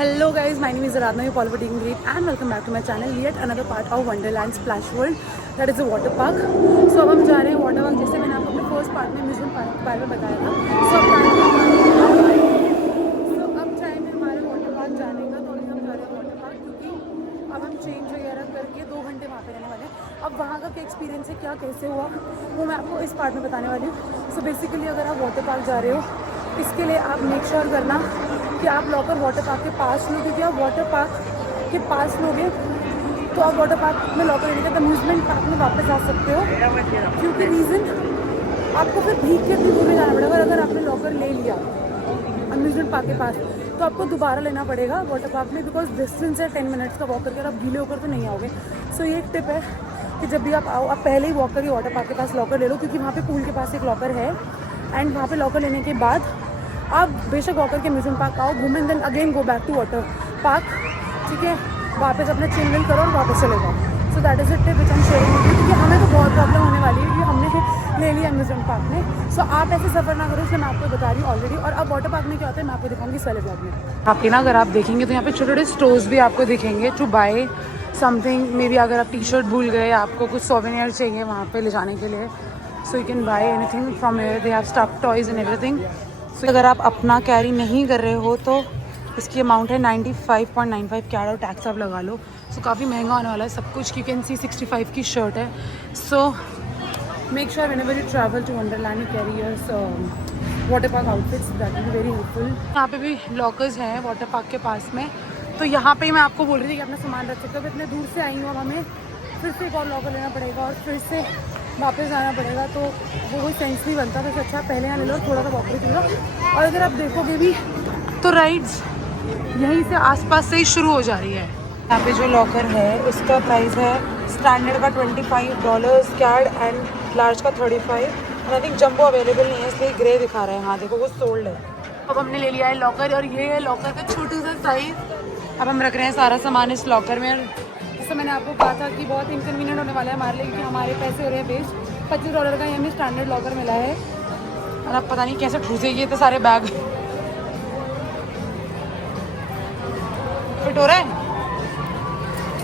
Hello guys, my name is Aradhana, your Pollywood Great and welcome back to my channel. Yet another part of Wonderland Splash World, that is a water park. So अब हम जा रहे हैं water park, जैसे मैंने आपको अपने first part में म्यूजियम पार्क के बारे में बताया था. अब टाइम है हमारे वाटर पार्क जाने का. तो अभी हम जा रहे हैं वाटर पार्क क्योंकि अब हम चेंज वगैरह करके 2 घंटे वहाँ पे रहने वाले हैं. अब वहाँ का क्या एक्सपीरियंस है, क्या कैसे हुआ, वो मैं आपको इस पार्ट में बताने वाली हूँ. सो बेसिकली अगर आप वाटर पार्क जा रहे हो, इसके लिए आप मेक श्योर करना कि आप लॉकर वाटर पार्क के पास लो, क्योंकि आप वाटर पार्क के पास लोगे तो आप वाटर पार्क में लॉकर लेने के अम्यूजमेंट पार्क में वापस जा सकते हो. क्योंकि रीज़न आपको फिर भीग के इतनी दूर नहीं जाना पड़ेगा. अगर आपने लॉकर ले लिया अम्यूजमेंट पार्क के पास तो आपको दोबारा लेना पड़ेगा वाटर पार्क में, बिकॉज डिस्टेंस है 10 मिनट्स का वॉक करके, आप गीले होकर तो नहीं आओगे. सो ये एक टिप है कि जब भी आप आओ, आप पहले ही वॉक करके वाटर पार्क के पास लॉकर ले लो, क्योंकि वहाँ पे पूल के पास एक लॉकर है. एंड वहाँ पे लॉकर लेने के बाद आप बेशक वॉकर के म्यूजियम पार्क आओ, घूमें, then again go back to water park. ठीक है, वापस अपना चिल करो और वापस चले जाओ. So that is a tip which I am sharing, क्योंकि हमें तो बहुत प्रॉब्लम होने वाली है कि हमने ले लिया म्यूजियम पार्क में. सो आप ऐसे सफ़र ना करो, इसलिए मैं आपको बता रही हूँ ऑलरेडी. और अब वाटर पार्क में क्या होता है मैं आपको दिखाऊंगी इस वाले ब्लॉग में. आपके ना अगर आप देखेंगे तो यहाँ पे छोटे छोटे स्टोर्स भी आपको दिखेंगे to buy something. Maybe अगर आप टी शर्ट भूल गए, आपको कुछ सोवेनियर चाहिए वहाँ पे ले जाने के लिए, so you can buy anything from here. They have stuff toys and everything. So अगर आप अपना कैरी नहीं कर रहे हो तो इसकी अमाउंट है 95.95 कैड और टैक्स आप लगा लो. सो काफ़ी महंगा होने वाला है सब कुछ. यू कैन सी 65 की शर्ट है. So make sure whenever you travel to Wonderland you carry your water park outfits, that will be very helpful. यहाँ पे भी लॉकर्स हैं वाटर पार्क के पास में, तो यहाँ पे ही मैं आपको बोल रही थी कि अपना सामान रख सकते हो. इतने दूर से आई हूँ, अब हमें फिर से एक और लॉकर लेना पड़ेगा और फिर से वापस जाना पड़ेगा, तो वो कोई सेंस नहीं बनता. तो अच्छा पहले यहाँ ले लो, थोड़ा सा वॉकर ले लो. और अगर आप देखोगे भी तो राइड्स यहीं से आसपास से ही शुरू हो जा रही है. यहाँ पे जो लॉकर है उसका प्राइस है स्टैंडर्ड का $25, कैड एंड लार्ज का 35. आई थिंक जंबो अवेलेबल नहीं है इसलिए ग्रे दिखा रहा है. हाँ देखो वो सोल्ड है. अब हमने ले लिया है लॉकर और ये है लॉकर का छोटा सा साइज. अब हम रख रहे हैं सारा सामान इस लॉकर में. जैसे मैंने आपको कहा था कि बहुत इनकन्वीनियंट होने वाला है हमारे लिए, क्योंकि हमारे पैसे हो रहे हैं वेस्ट. $25 का हमें स्टैंडर्ड लॉकर मिला है और अब पता नहीं कैसे ठूसेगी तो सारे बैग. फिट हो रहा है?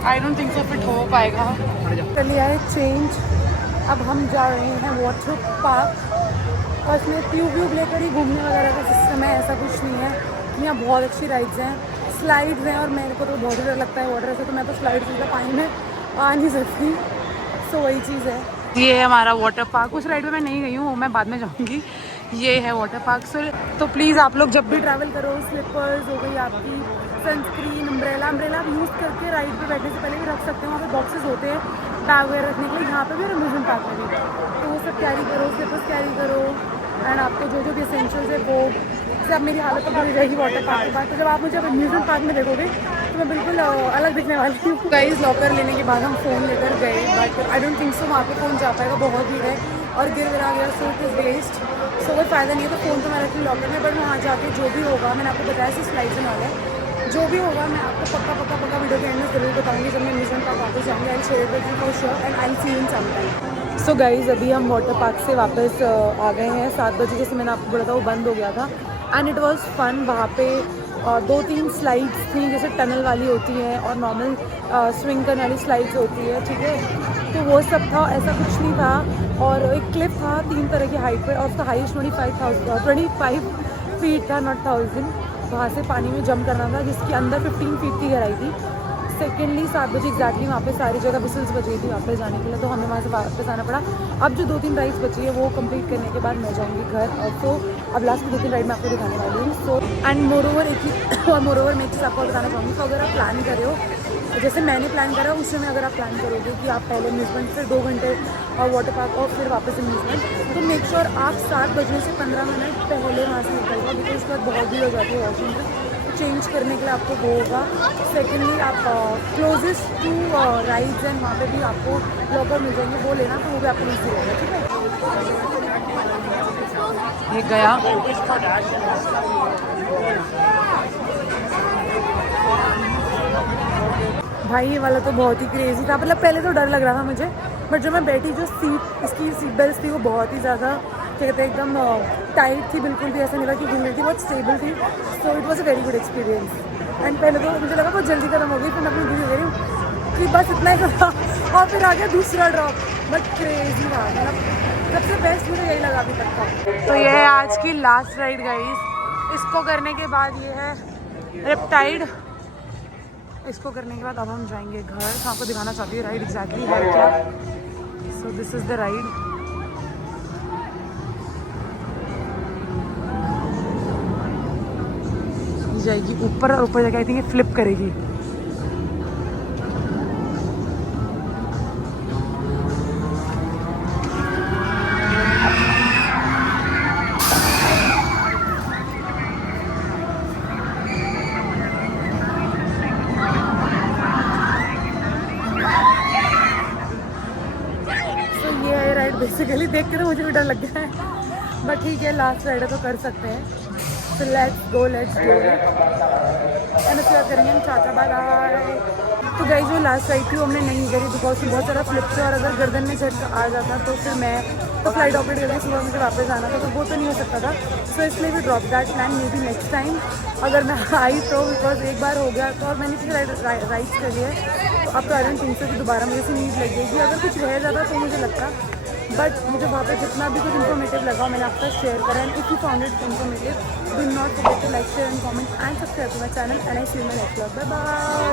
I don't think so fit हो पाएगा. कर लिया है चेंज. अब हम जा रहे हैं वाटर पार्क और इसमें ट्यूब लेकर ही घूमने वगैरह का सिस्टम है, ऐसा कुछ नहीं है. यहाँ बहुत अच्छी राइड्स हैं, स्लाइड्स हैं, और मेरे को तो बहुत ही डर लगता है वाटर से, तो मैं तो स्लाइड से पानी में आ नहीं सकती. सो वही चीज़ है. ये है हमारा वाटर पार्क. उस राइड में मैं नहीं गई हूँ, मैं बाद में जाऊँगी. ये है वाटर पार्क. सो तो प्लीज़ आप लोग जब भी ट्रैवल करो, स्लीपर्स हो गई आपकी, सनस्क्रीन, अम्ब्रेला आप यूज़ करके राइड पे बैठने से पहले भी रख सकते हो. वहाँ पे बॉक्सेस होते हैं बैग वगैरह रखने के लिए, यहाँ पे भी और म्यूजियम पार्क में भी. तो वो सब कैरी करो, स्लीपर्स कैरी करो, एंड आपको जो जो भी एसेंशियल्स है वो. जैसे अब मेरी हालत तो बुरी रहेगी वाटर पार्क के बाद, तो जब आप मुझे म्यूजियम पार्क में देखोगे तो मैं बिल्कुल अलग दिखने वाली हूँ. गाइस लॉकर लेने के बाद हम फ़ोन लेकर गए, but I don't think so वहाँ पे फ़ोन जा पाएगा, बहुत भीड़ है और गिर गिरा गया. So it is waste. So कोई फ़ायदा नहीं है. तो फ़ोन तो मैं रखी लॉकर में, बट वहाँ जाके जो भी होगा, मैंने आपको बताया सिर्फ स्लाइड्स में वाला है, जो भी होगा मैं आपको पक्का वीडियो के एंड में ज़रूर बताऊँगी जब मैं म्यूजियम पार्क वापस जाऊँगी. I share with you for sure and I see in some time. So guys अभी हम वाटर पार्क से वापस आ गए हैं 7 बजे. जैसे मैंने आपको बोला था वो बंद हो गया था एंड इट वॉज़ फन. वहाँ पे 2-3 स्लाइड्स थी, जैसे टनल वाली होती है और नॉर्मल स्विंग करने वाली स्लाइड्स होती है. ठीक है, तो वो सब था, ऐसा कुछ नहीं था. और एक क्लिप था 3 तरह की हाइट पे और उसका हाइट 25 फीट था, नॉट 1000. वहाँ से पानी में जंप करना था, जिसके अंदर 15 फीट की गहराई थी. सेकेंडली 7 बजे एग्जैक्टली वहाँ पे सारी जगह विसल्स बज गई थी वापस जाने के लिए, तो हमें वहाँ से वापस आना पड़ा. अब जो 2-3 राइड्स बची है वो कंप्लीट करने के बाद मैं जाऊँगी घर. और तो अब लास्ट की 2-3 राइड मैं आपको दिखाने वाली हूँ. सो एंड मोरोवर मैं एक चीज़ आपको बताना चाहूँगी. तो अगर आप प्लान कर रहे हो जैसे मैंने प्लान करा, उस समय अगर आप प्लान करोगे कि आप पहले म्यूजियम फिर 2 घंटे और वाटर पार्क और फिर वापस म्यूजियम, तो मेक श्योर आप 7 बजने से 15 मिनट पहले वहाँ से निकल जाओ, क्योंकि उसके बाद बहुत भीड़ हो जाती है वॉशरूम में. चेंज करने के लिए आपको वो होगा. सेकेंडली आप क्लोजेस्ट टू राइड्स एंड वहाँ पे भी आपको लॉकर मिल जाएंगे, वो लेना, तो वो भी आपको ईजी रहेगा. ठीक है, ये गया. भाई ये वाला तो बहुत ही क्रेजी था. मतलब पहले तो डर लग रहा था मुझे, बट जब मैं बैठी, जो इसकी सीट बेल्ट थी वो बहुत ही ज़्यादा क्या कहते हैं एकदम टाइट थी, बिल्कुल भी ऐसा नहीं था कि हिल रही थी, बहुत स्टेबल थी. So it was a very good experience. And पहले तो मुझे लगा बहुत जल्दी खत्म हो गई, फिर मैं अपनी वीडियो दे रही हूँ कि बस इतना ही था और फिर आ गया दूसरा ड्रॉप। बट क्रेजी था, मतलब सबसे बेस्ट मुझे यही लगा अभी तक का। तो ये है आज की लास्ट राइड गाइस। इसको करने के बाद ये है रेप्टाइड। इसको करने के बाद अब हम जाएंगे घर। तो आपको दिखाना चाहती हूँ राइड एग्जैक्टली है क्या। So this is the ride. जाएगी ऊपर और ऊपर जाके आई थिंक फ्लिप करेगी। तो ये है राइड बेसिकली। देख के तो मुझे भी डर लग गया है, बट ठीक है लास्ट राइड है तो कर सकते हैं। तो लेट्स गो एंड उसके बाद करेंगे हम चाचा बाय। तो गई जो लास्ट राइड थी वो हमने नहीं करी बिकॉज बहुत सारा फ्लिप थे और अगर गर्दन में झटका आ जाता तो फिर मैं तो फ्लाइट ऑपरेट करके सुबह मुझे वापस आना था, तो वो तो नहीं हो सकता था। सो इसलिए भी drop that plan. May be next time अगर मैं आई तो, बिकॉज एक बार हो गया तो और मैंने फिर राइड्स कर लिया है, तो अब तो आई डोंट थिंक सो कि दोबारा मुझे से नीड लगेगी। अगर कुछ रह जाता तो मुझे लगता, बट मुझे वहाँ पे जितना भी कुछ इन्फॉर्मेटिव लगा मैंने आपका शेयर करा। And if you found it informative, do not forget to like, share and comment and subscribe to my channel. And I see you in my next vlog. Bye bye.